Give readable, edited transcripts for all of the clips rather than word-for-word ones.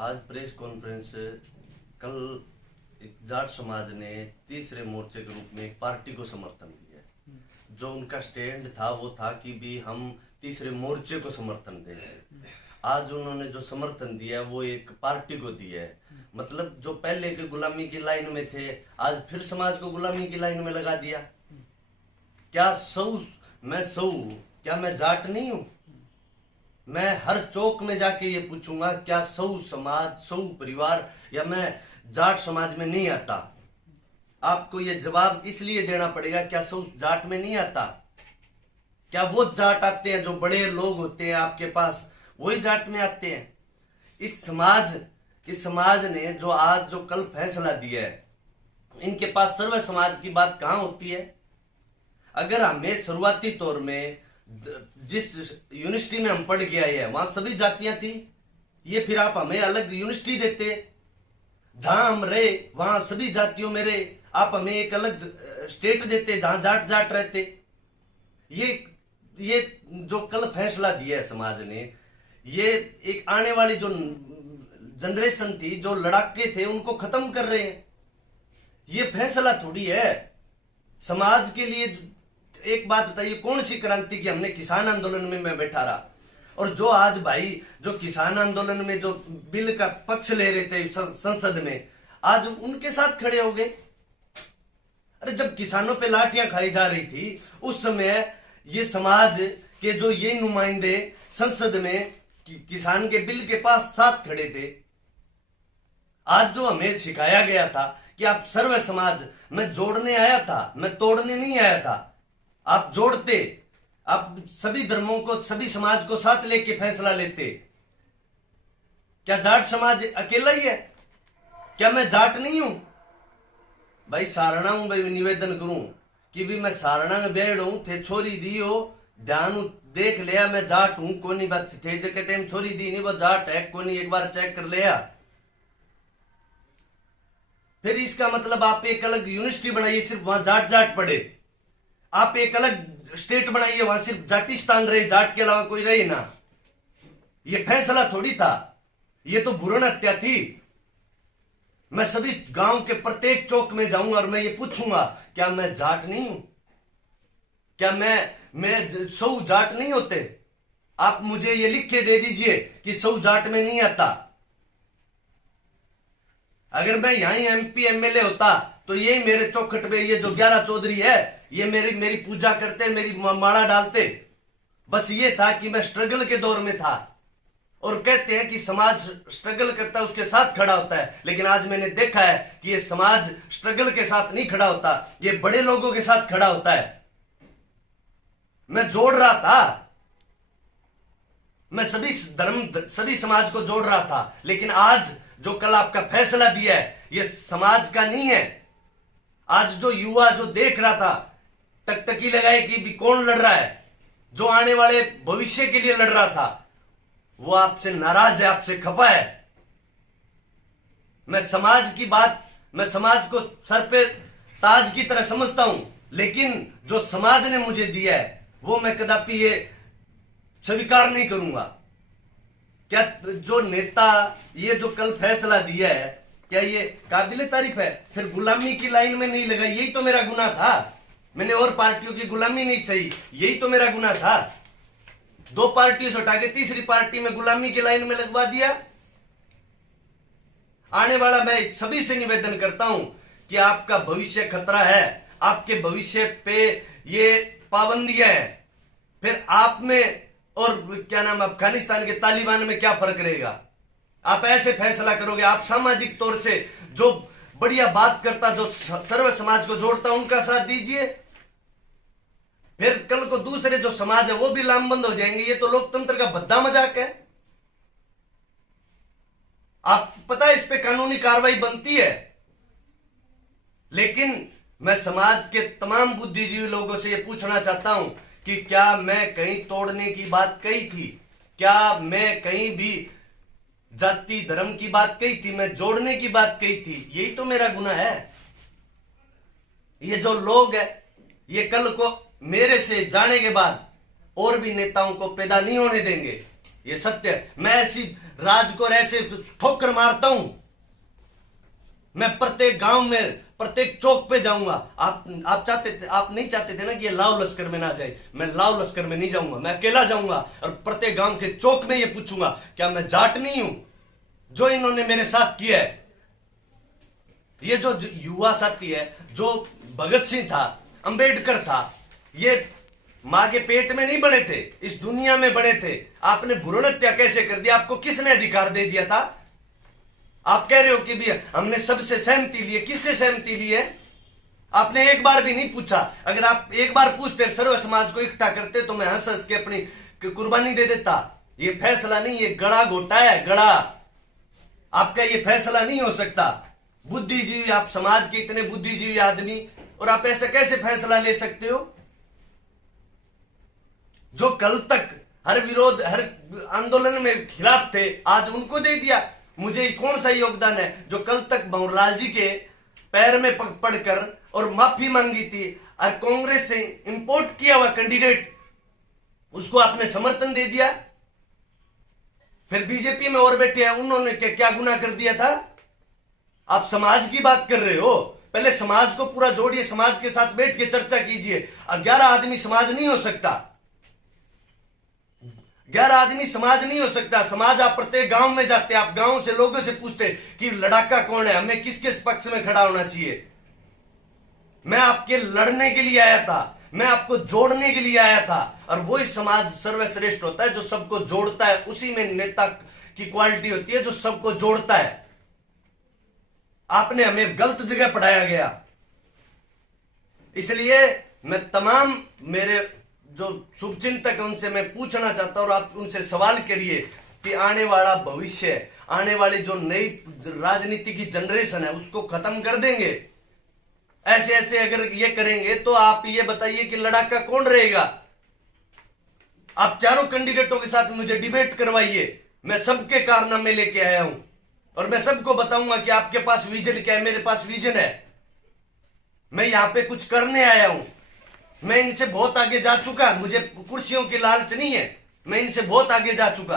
आज press conference कल एक जाट समाज ने तीसरे मोर्चे के रूप में एक पार्टी को समर्थन दिया है। जो उनका स्टैंड था वो था कि भी हम तीसरे मोर्चे को समर्थन दे रहे हैं। आज उन्होंने जो समर्थन दिया है वो एक पार्टी को दिया है। मतलब जो पहले के गुलामी की लाइन में थे आज फिर समाज को गुलामी की लाइन में लगा दिया। क्या क्या मैं जाट नहीं हूं? मैं हर चौक में जाके ये पूछूंगा क्या समाज परिवार या मैं जाट समाज में नहीं आता? आपको ये जवाब इसलिए देना पड़ेगा क्या जाट में नहीं आता? क्या वो जाट आते हैं जो बड़े लोग होते हैं आपके पास, वही जाट में आते हैं? इस समाज ने जो कल फैसला दिया है, इनके पास सर्व समाज की बात कहां होती है? अगर हमें शुरुआती तौर में जिस यूनिवर्सिटी में हम पढ़ के आए हैं वहां सभी जातियां थी, ये फिर आप हमें अलग यूनिवर्सिटी देते। जहां हम रहे वहां सभी जातियों में रहे, आप हमें एक अलग स्टेट देते जहां जाट जाट रहते। ये जो कल फैसला दिया है समाज ने, ये एक आने वाली जो जनरेशन थी, जो लड़ाके थे, उनको खत्म कर रहे हैं। ये फैसला थोड़ी है समाज के लिए। एक बात बताइए, कौन सी क्रांति की हमने किसान आंदोलन में मैं बैठा रहा, और जो आज भाई जो किसान आंदोलन में जो बिल का पक्ष ले रहे थे संसद में, आज उनके साथ खड़े हो गए। अरे जब किसानों पे लाठियां खाई जा रही थी उस समय ये समाज के जो ये नुमाइंदे संसद में किसान के बिल के पास साथ खड़े थे। आज जो हमें सिखाया गया था कि आप सर्व समाज, मैं जोड़ने आया था, मैं तोड़ने नहीं आया था। आप जोड़ते, आप सभी धर्मों को, सभी समाज को साथ लेके फैसला लेते। क्या जाट समाज अकेला ही है? क्या मैं जाट नहीं हूं? भाई सारणा हूं, भाई निवेदन करूं कि भी मैं सारणा में बैठ हूं, थे छोरी दी हो, ध्यान देख लिया मैं जाट हूं, कोनी बात थे जगह टाइम छोरी दी नहीं, वो जाट है कोनी, एक बार चेक कर लिया। फिर इसका मतलब आप एक अलग यूनिवर्सिटी बनाइए, सिर्फ वहां जाट जाट पढ़े। आप एक अलग स्टेट बनाइए, वहां सिर्फ जाटिस्तान रहे, जाट के अलावा कोई रहे ना। ये फैसला थोड़ी था, ये तो भ्रूण हत्या थी। मैं सभी गांव के प्रत्येक चौक में जाऊंगा और मैं ये पूछूंगा क्या मैं जाट नहीं हूं? क्या मैं 100 जाट नहीं होते? आप मुझे ये लिख के दे दीजिए कि 100 जाट में नहीं आता। अगर मैं यहां एमपी एमएलए होता तो ये मेरे चौखट पे ये जो 11 चौधरी है, ये मेरी पूजा करते, मेरी माला डालते। बस ये था कि मैं स्ट्रगल के दौर में था, और कहते हैं कि समाज स्ट्रगल करता है उसके साथ खड़ा होता है। लेकिन आज मैंने देखा है कि ये समाज स्ट्रगल के साथ नहीं खड़ा होता, ये बड़े लोगों के साथ खड़ा होता है। मैं जोड़ रहा था, मैं सभी धर्म, सभी समाज को जोड़ रहा था। लेकिन आज जो कल आपका फैसला दिया है ये समाज का नहीं है। आज जो युवा जो देख रहा था, टकटकी लगाए कि भी कौन लड़ रहा है, जो आने वाले भविष्य के लिए लड़ रहा था, वो आपसे नाराज है, आपसे खफा है। मैं समाज की बात, मैं समाज को सर पे ताज की तरह समझता हूं, लेकिन जो समाज ने मुझे दिया है वो मैं कदापि ये स्वीकार नहीं करूंगा। क्या जो नेता ये जो कल फैसला दिया है, क्या ये काबिले तारीफ है? फिर गुलामी की लाइन में नहीं लगा, यही तो मेरा गुनाह था। मैंने और पार्टियों की गुलामी नहीं सही, यही तो मेरा गुनाह था। 2 पार्टियों से उठा के तीसरी पार्टी में गुलामी की लाइन में लगवा दिया। आने वाला मैं सभी से निवेदन करता हूं कि आपका भविष्य खतरा है, आपके भविष्य पे ये पाबंदियां हैं। फिर आप में और क्या नाम अफगानिस्तान के तालिबान में क्या फर्क रहेगा? आप ऐसे फैसला करोगे? आप सामाजिक तौर से जो बढ़िया बात करता, जो सर्व समाज को जोड़ता, उनका साथ दीजिए। फिर कल को दूसरे जो समाज है वो भी लामबंद हो जाएंगे। ये तो लोकतंत्र का भद्दा मजाक है। आप पता है इस पे कानूनी कार्रवाई बनती है। लेकिन मैं समाज के तमाम बुद्धिजीवी लोगों से ये पूछना चाहता हूं कि क्या मैं कहीं तोड़ने की बात कही थी? क्या मैं कहीं भी जाति धर्म की बात कही थी? मैं जोड़ने की बात कही थी? यही तो मेरा गुनाह है। ये जो लोग है ये कल को मेरे से जाने के बाद और भी नेताओं को पैदा नहीं होने देंगे। ये सत्य है। मैं ऐसी राज को ऐसे ठोकर मारता हूं, मैं प्रत्येक गांव में प्रत्येक चौक पे जाऊंगा। आप नहीं चाहते थे ना कि ये लाव लश्कर में ना जाए, मैं लाव लश्कर में नहीं जाऊंगा, मैं अकेला जाऊंगा और प्रत्येक गांव के चौक में ये पूछूंगा क्या मैं जाट नहीं हूं? जो इन्होंने मेरे साथ किया है, ये जो युवा साथी है, जो भगत सिंह था, अंबेडकर था, ये मां के पेट में नहीं बने थे, इस दुनिया में बने थे। आपने भ्रूण हत्या कैसे कर दिया? आपको किसने अधिकार दे दिया था? आप कह रहे हो कि भी हमने सबसे सहमति ली है, किससे सहमति ली है? आपने एक बार भी नहीं पूछा। अगर आप एक बार पूछते, सर्व समाज को इकट्ठा करते, तो मैं हंस हंस के अपनी कुर्बानी दे देता। ये फैसला नहीं, ये गड़ा घोटा है, गड़ा। आपका ये फैसला नहीं हो सकता। बुद्धिजीवी, आप समाज के इतने बुद्धिजीवी आदमी, और आप ऐसा कैसे फैसला ले सकते हो? जो कल तक हर विरोध, हर आंदोलन में खिलाफ थे, आज उनको दे दिया। मुझे कौन सा योगदान है? जो कल तक भंवरलाल जी के पैर में पड़कर और माफी मांगी थी, और कांग्रेस से इंपोर्ट किया हुआ कैंडिडेट, उसको आपने समर्थन दे दिया। फिर बीजेपी में और बैठे हैं, उन्होंने क्या गुनाह कर दिया था? आप समाज की बात कर रहे हो, पहले समाज को पूरा जोड़िए, समाज के साथ बैठ के चर्चा कीजिए। 11 आदमी समाज नहीं हो सकता, 11 आदमी समाज नहीं हो सकता। समाज आप प्रत्येक गांव में जाते, आप गांव से लोगों से पूछते कि लड़ाका कौन है, हमें किसके पक्ष में खड़ा होना चाहिए। मैं आपके लड़ने के लिए आया था, मैं आपको जोड़ने के लिए आया था, और वही समाज सर्वश्रेष्ठ होता है जो सबको जोड़ता है। उसी में नेता की क्वालिटी होती है जो सबको जोड़ता है। आपने हमें गलत जगह पढ़ाया गया। इसलिए मैं तमाम मेरे जो शुभचिंतक है उनसे मैं पूछना चाहता हूं, और आप उनसे सवाल करिए कि आने वाला भविष्य, आने वाली जो नई राजनीति की जनरेशन है, उसको खत्म कर देंगे। ऐसे ऐसे अगर ये करेंगे तो आप ये बताइए कि लड़ाका कौन रहेगा? आप चारों कैंडिडेटों के साथ मुझे डिबेट करवाइए, मैं सबके कारनामे लेके आया हूं, और मैं सबको बताऊंगा कि आपके पास विजन क्या है, मेरे पास विजन है। मैं यहां पे कुछ करने आया हूं। मैं इनसे बहुत आगे जा चुका, मुझे कुर्सियों की लालच नहीं है, मैं इनसे बहुत आगे जा चुका।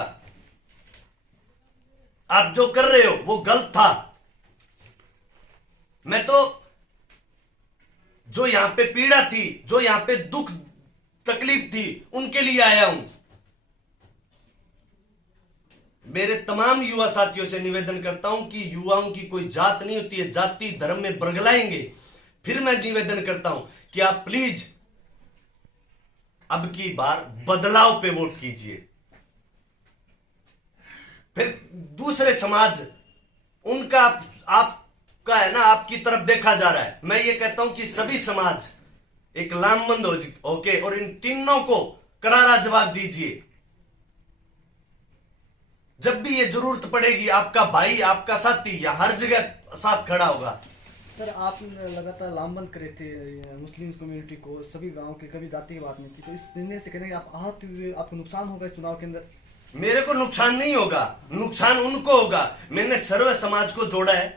आप जो कर रहे हो वो गलत था। मैं तो जो यहां पे पीड़ा थी, जो यहां पे दुख तकलीफ थी, उनके लिए आया हूं। मेरे तमाम युवा साथियों से निवेदन करता हूं कि युवाओं की कोई जात नहीं होती है, जाति धर्म में बरगलाएंगे। फिर मैं निवेदन करता हूं कि आप प्लीज अब की बार बदलाव पे वोट कीजिए। फिर दूसरे समाज, उनका आपका है ना, आपकी तरफ देखा जा रहा है। मैं ये कहता हूं कि सभी समाज एक लामबंद होके और इन तीनों को करारा जवाब दीजिए। जब भी ये जरूरत पड़ेगी, आपका भाई, आपका साथी या हर जगह साथ खड़ा होगा। सर, आप लगातार लामबंद करे थे मुस्लिम कम्युनिटी को, सभी गांव के, कभी जाति की बात नहीं की, तो इस निर्णय से कहने आप आहत हुए, आपको नुकसान होगा चुनाव के अंदर? मेरे को नुकसान नहीं होगा, नुकसान उनको होगा। मैंने सर्व समाज को जोड़ा है।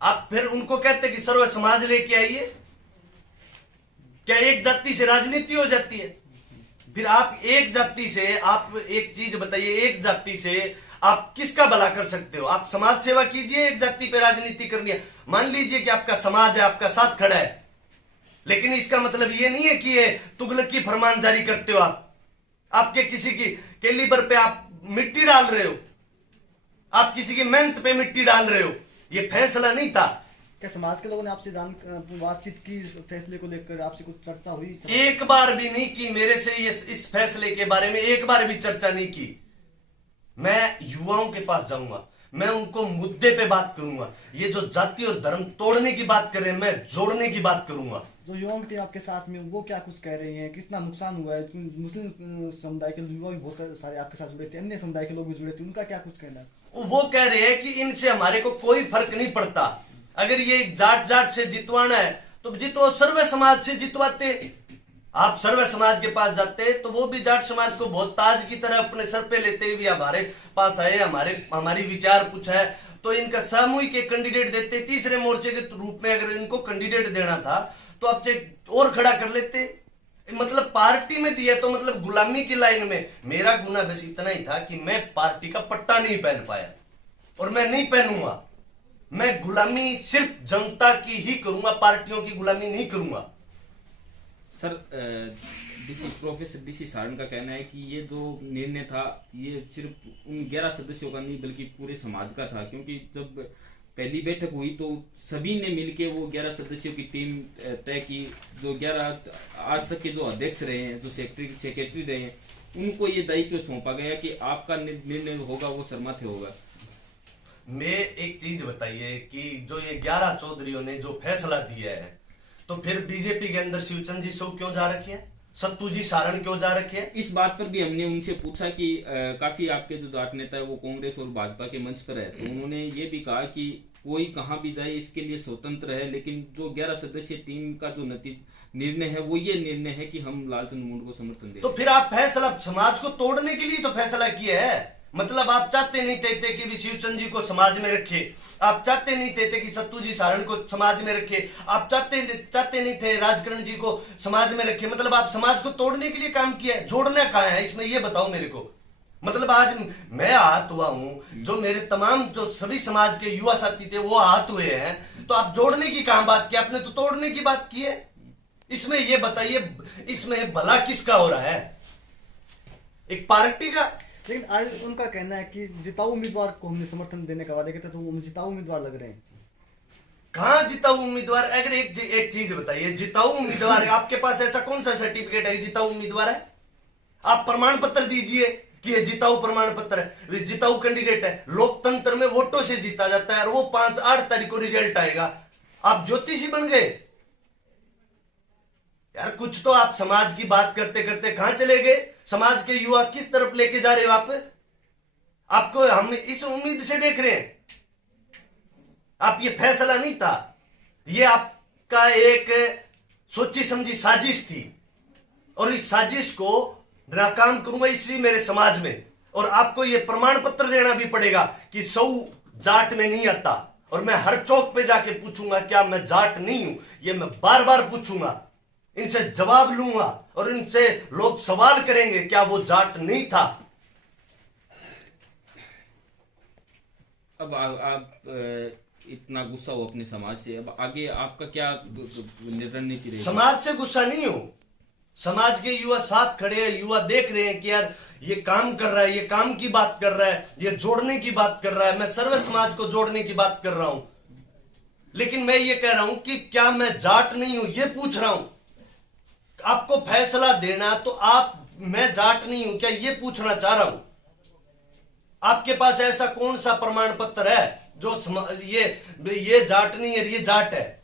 आप फिर उनको कहते कि सर्व समाज लेके आइए। क्या एक जाति से राजनीति हो जाती है? फिर आप एक जाति से, आप एक चीज बताइए, एक जाति से आप किसका भला कर सकते हो? आप समाज सेवा कीजिए, एक जाति पे राजनीति करनी है। मान लीजिए कि आपका समाज है, आपका साथ खड़ा है, लेकिन इसका मतलब ये नहीं है कि ये तुगलक की फरमान जारी करते हो। आप आपके किसी की कैलिबर पे आप मिट्टी डाल रहे हो, आप किसी की मेहनत पे मिट्टी डाल रहे हो। ये फैसला नहीं था। क्या समाज के लोगों ने आपसे बातचीत की, फैसले को लेकर आपसे कुछ चर्चा हुई? एक बार भी नहीं की मेरे से। ये इस फैसले के बारे में एक बार भी चर्चा नहीं की। मैं युवाओं के पास जाऊंगा, मैं उनको मुद्दे पे बात करूंगा। ये जो जाति और धर्म तोड़ने की बात कर रहे हैं, मैं जोड़ने की बात करूंगा। जो युवाओं की आपके साथ में, वो क्या कुछ कह रहे हैं? कितना नुकसान हुआ है? मुस्लिम समुदाय के युवा भी बहुत सारे आपके साथ जुड़े थे, अन्य समुदाय के लोग भी जुड़े थे, उनका क्या कुछ कहना है? वो कह रहे हैं कि इनसे हमारे को कोई फर्क नहीं पड़ता। अगर ये जाट जाट से जितवाना है तो जितो, सर्व समाज से जितवाते। आप सर्व समाज के पास जाते तो वो भी जाट समाज को बहुत ताज की तरह अपने सर पे लेते हुए हमारे पास आए, हमारी विचार पूछा है, तो इनका सामूहिक एक कैंडिडेट देते। तीसरे मोर्चे के रूप में अगर इनको कैंडिडेट देना था तो अब और खड़ा कर लेते। मतलब पार्टी में दिया तो मतलब गुलामी की लाइन में। मेरा गुना बस इतना ही था कि मैं पार्टी का पट्टा नहीं पहन पाया, और मैं नहीं पहनूंगा। मैं गुलामी सिर्फ जनता की ही करूंगा, पार्टियों की गुलामी नहीं करूंगा। Sir, DC professor DC Saran का कहना है कि ये जो निर्णय था ये सिर्फ उन 11 सदस्यों का नहीं बल्कि पूरे समाज का था, क्योंकि जब पहली बैठक हुई तो सभी ने मिलके वो 11 सदस्यों की टीम तय की। जो 11 आज तक के जो अध्यक्ष रहे हैं, जो सेक्रेटरी रहे हैं, उनको ये दायित्व सौंपा गया कि आपका निर्णय होगा वो शर्माते होगा। मैं एक चीज बताइए कि जो ये 11 चौधरीयों ने जो फैसला दिया है, तो फिर बीजेपी के अंदर शिवचंद जी सौ क्यों जा रखे हैं, सत्तू जी सारण क्यों जा रखे हैं? इस बात पर भी हमने उनसे पूछा कि काफी आपके जो जाट नेता है वो कांग्रेस और भाजपा के मंच पर है, तो उन्होंने ये भी कहा कि कोई कहाँ भी जाए इसके लिए स्वतंत्र है, लेकिन जो 11 सदस्यीय टीम का जो निर्णय है वो ये निर्णय है कि हम लालचंद मुंडू को समर्थन दें। तो फिर आप फैसला समाज को तोड़ने के लिए तो फैसला किया है। मतलब आप चाहते नहीं थे कि शिवचंद जी को समाज में रखे, आप चाहते नहीं थे कि सत्तू जी सारण को समाज में रखे, आप चाहते नहीं थे राजकरण जी को समाज में रखे। मतलब आप समाज को तोड़ने के लिए काम किया है, जोड़ना कहाँ है इसमें, ये बताओ मेरे को। मतलब आज मैं आहत हुआ हूं, जो मेरे तमाम जो सभी समाज के युवा साथी थे वो आहत हुए हैं, तो आप जोड़ने की कहां बात की, आपने तो तोड़ने की बात की है। इसमें ये बताइए, इसमें भला किसका हो रहा है, एक पार्टी का? लेकिन आज उनका कहना है कि जिताऊ उम्मीदवार को हमने समर्थन देने का वादे किया, तो वो जिताऊ उम्मीदवार लग रहे हैं। कहां जिताऊ उम्मीदवार? अगर एक चीज बताइए, जिताऊ उम्मीदवार आपके पास ऐसा कौन सा सर्टिफिकेट है जिताऊ उम्मीदवार है? आप प्रमाण पत्र दीजिए कि ये जिताऊ प्रमाण पत्र है, जिताऊ कैंडिडेट है। लोकतंत्र में वोटों से जीता जाता है, और वो 5-8 तारीख को रिजल्ट आएगा। आप ज्योतिषी बन गए यार। कुछ तो आप समाज की बात करते करते कहां चले गए? समाज के युवा किस तरफ लेके जा रहे हो आप? आपको हम इस उम्मीद से देख रहे हैं। आप ये फैसला नहीं था, ये आपका एक सोची समझी साजिश थी, और इस साजिश को नाकाम करूंगा इसी मेरे समाज में। और आपको ये प्रमाण पत्र देना भी पड़ेगा कि 100 जाट में नहीं आता, और मैं हर चौक पे जाके पूछूंगा क्या मैं जाट नहीं हूं। ये मैं बार बार पूछूंगा, इनसे जवाब लूंगा, और इनसे लोग सवाल करेंगे क्या वो जाट नहीं था। अब आप इतना गुस्सा हो अपने समाज से, अब आगे आपका क्या रणनीति रहेगी? समाज से गुस्सा नहीं हो, समाज के युवा साथ खड़े हैं, युवा देख रहे हैं कि यार ये काम कर रहा है, ये काम की बात कर रहा है, ये जोड़ने की बात कर रहा है। मैं सर्व समाज को जोड़ने की बात कर रहा हूं, लेकिन मैं ये कह रहा हूं कि क्या मैं जाट नहीं हूं, ये पूछ रहा हूं। आपको फैसला देना तो आप, मैं जाट नहीं हूं क्या, ये पूछना चाह रहा हूं। आपके पास ऐसा कौन सा प्रमाण पत्र है जो ये जाट नहीं है, ये जाट है?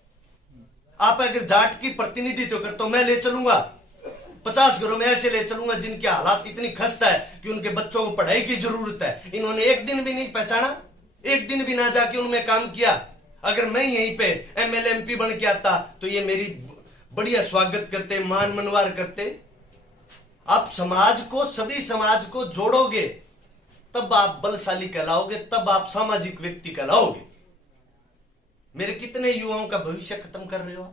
आप अगर जाट की प्रतिनिधित्व कर तो मैं ले चलूंगा 50 घरों में ऐसे ले चलूंगा जिनके हालात इतनी खस्ता है कि उनके बच्चों को पढ़ाई की जरूरत है। इन्होंने एक दिन भी नहीं पहचाना, एक दिन भी ना जाके उनमें काम किया। अगर मैं यहीं पे एमएलए एमपी बन के आता तो ये मेरी बढ़िया स्वागत करते, मान मनवार करते। आप समाज को, सभी समाज को जोड़ोगे तब आप बलशाली कहलाओगे, तब आप सामाजिक व्यक्ति कहलाओगे। मेरे कितने युवाओं का भविष्य खत्म कर रहे हो।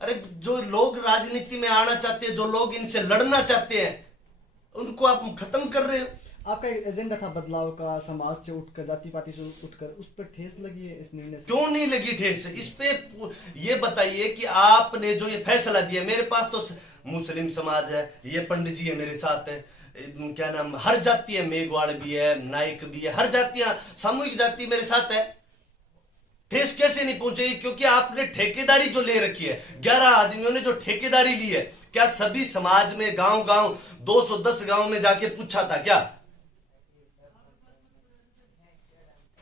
अरे जो लोग राजनीति में आना चाहते हैं, जो लोग इनसे लड़ना चाहते हैं, उनको आप खत्म कर रहे हो। आपका एक एजेंडा था बदलाव का, समाज से उठकर, जाति पाति से उठकर, उस पर ठेस लगी है इस निर्णय से? क्यों नहीं लगी ठेस? इस पे ये बताइए कि आपने जो ये फैसला दिया, मेरे पास तो मुस्लिम समाज है, ये पंडित जी है मेरे साथ है, क्या नाम, हर जाति है, मेघवाड़ भी है, नाइक भी है, हर जातियां, सामूहिक जाति मेरे साथ है। ठेस कैसे नहीं पहुंचेगी? क्योंकि आपने ठेकेदारी जो ले रखी है, 11 आदमियों ने जो ठेकेदारी ली है, क्या सभी समाज में गांव गांव 210 गांव में जाके पूछा था क्या?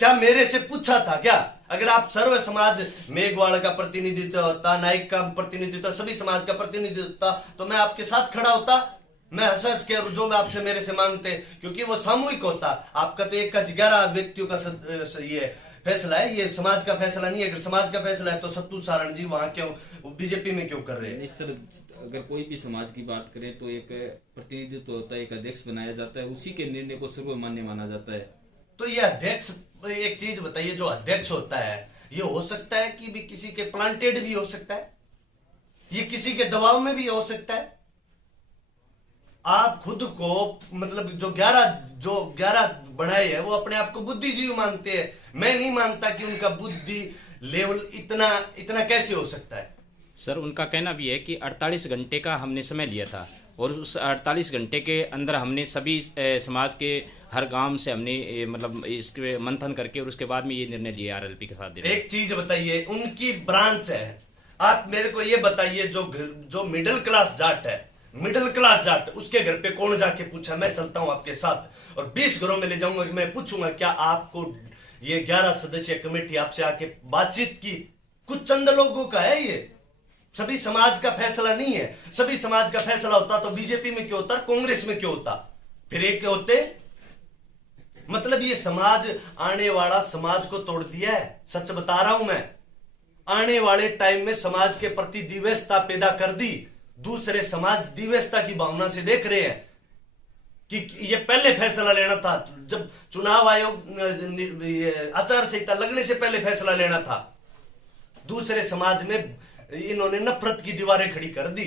क्या मेरे से पूछा था क्या? अगर आप सर्व समाज, मेघवाड़ का प्रतिनिधित्व होता, नाइक का प्रतिनिधित्व, सभी समाज का प्रतिनिधित्व होता, तो मैं आपके साथ खड़ा होता। मैं हंस के जो मैं आपसे मेरे से मांगते, क्योंकि वो सामूहिक होता। आपका तो एक का 11 व्यक्तियों का ये फैसला है, ये समाज का फैसला नहीं है। अगर समाज का फैसला है तो सत्तू सारण जी वहां क्यों, बीजेपी में क्यों कर रहे हैं? इस तरह अगर कोई भी समाज की बात करें तो एक प्रतिनिधित्व होता है, एक अध्यक्ष बनाया जाता है, उसी के निर्णय को सर्वमान्य माना जाता है। तो ये अध्यक्ष, एक चीज बताइए, जो अध्यक्ष होता है ये हो सकता है कि भी किसी के प्लांटेड भी हो सकता है, ये किसी के दबाव में भी हो सकता है। आप खुद को मतलब जो 11 बनाए है वो अपने आप को बुद्धिजीवी मानते हैं। मैं नहीं मानता कि उनका बुद्धि लेवल इतना कैसे हो सकता है। सर उनका कहना भी है कि 48 घंटे का हमने समय लिया था और उस 48 घंटे के अंदर हमने सभी समाज के हर गांव से हमने मतलब इसके मंथन करके और उसके बाद में ये निर्णय लिया आरएलपी के साथ देने। एक चीज बताइए, उनकी ब्रांच है, आप मेरे को ये बताइए, जो मिडिल क्लास जाट है, मिडिल क्लास जाट, उसके घर पे कौन जाके पूछा मैं चलता हूं आपके साथ और 20 घरों में ले जाऊंगा कि मैं पूछूंगा क्या आपको ये 11 सदस्यीय कमेटी आपसे आके बातचीत की? कुछ चंद लोगों का है ये, सभी समाज का फैसला नहीं है। सभी समाज का फैसला होता तो बीजेपी में क्यों होता, कांग्रेस में क्यों होता, फिर एक होते। मतलब ये समाज आने वाला समाज को तोड़ दिया है। सच बता रहा हूं मैं, आने वाले टाइम में समाज के प्रति दिव्यता पैदा कर दी। दूसरे समाज दिव्यता की भावना से देख रहे हैं कि ये पहले फैसला लेना था, जब चुनाव आयोग आचार संहिता लगने से पहले फैसला लेना था। दूसरे समाज में इन्होंने नफरत की दीवारें खड़ी कर दी।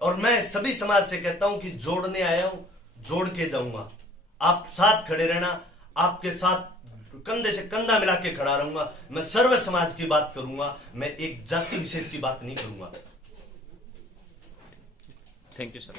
और मैं सभी समाज से कहता हूं कि जोड़ने आया हूं, जोड़ के जाऊंगा। आप साथ खड़े रहना, आपके साथ कंधे से कंधा मिला के खड़ा रहूंगा। मैं सर्व समाज की बात करूंगा, मैं एक जाति विशेष की बात नहीं करूंगा। Thank you sir.